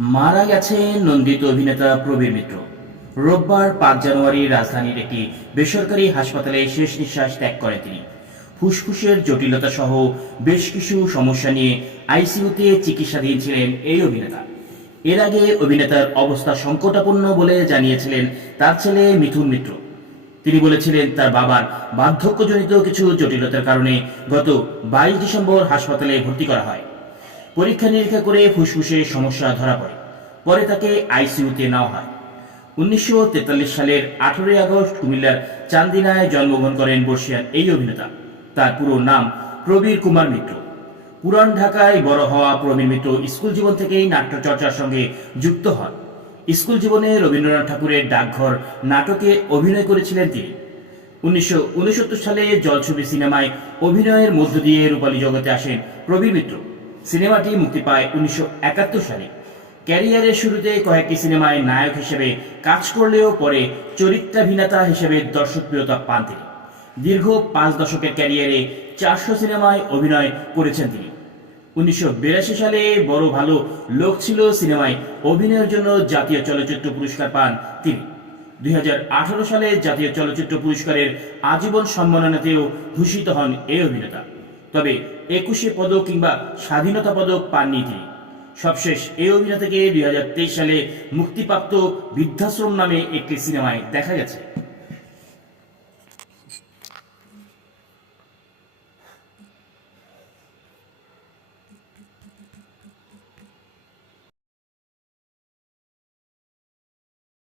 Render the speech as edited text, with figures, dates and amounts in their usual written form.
মারা গেছেন নন্দিত অভিনেতা প্রবীর মিত্র। রোববার 5 জানুয়ারি রাজধানীর একটি বেসরকারি হাসপাতালে শেষ নিঃশ্বাস ত্যাগ করেন তিনি। ফুসফুসের জটিলতা সহ বেশ কিছু সমস্যা নিয়ে আইসিইউতে চিকিৎসাধীন ছিলেন এই অভিনেতা। এর আগে অভিনেতার অবস্থা সংকটাপন্ন বলে জানিয়েছিলেন তার ছেলে মিথুন মিত্র। তিনি বলেছিলেন তার বাবার বার্ধক্যজনিত কিছু জটিলতার কারণে গত 22 ডিসেম্বর হাসপাতালে ভর্তি করা হয়। পরীক্ষা নিরীক্ষা করে ফুসফুসে সমস্যা ধরা পড়ে। পরে তাকে আইসিইউতে নেওয়া হয়। 1943 সালের 18 আগস্ট কুমিল্লার চান্দিনায় জন্মগ্রহণ করেন বর্ষিয়ান এই অভিনেতা। তার পুরো নাম প্রবীর কুমার মিত্র। পুরান ঢাকায় বড় হওয়া প্রবীর মিত্র স্কুল জীবন থেকেই নাট্যচর্চার সঙ্গে যুক্ত হন। স্কুল জীবনে রবীন্দ্রনাথ ঠাকুরের ডাকঘর নাটকে অভিনয় করেছিলেন তিনি। 1969 সালে জলছবি সিনেমায় অভিনয়ের মধ্য দিয়ে রূপালী জগতে আসেন প্রবীর মিত্র। সিনেমাটি মুক্তি পায় 1971 সালে। ক্যারিয়ারের শুরুতে কয়েকটি সিনেমায় নায়ক হিসেবে কাজ করলেও পরে চরিত্রাভিনেতা হিসেবে দর্শকপ্রিয়তা পান তিনি। দীর্ঘ 5 দশকের ক্যারিয়ারে 400 সিনেমায় অভিনয় করেছেন তিনি। 1982 সালে বড় ভালো লোক ছিল সিনেমায় অভিনয়ের জন্য জাতীয় চলচ্চিত্র পুরস্কার পান তিনি। 2018 সালে জাতীয় চলচ্চিত্র পুরস্কারের আজীবন সম্মাননাতেও ভূষিত হন এই অভিনেতা। তবে 21 পদক কিংবা স্বাধীনতা পদক পাননি তিনি। সবশেষ এই অভিনেতাকে 2023 সালে মুক্তিপ্রাপ্ত বৃদ্ধাশ্রম নামে একটি সিনেমায় দেখা গেছে।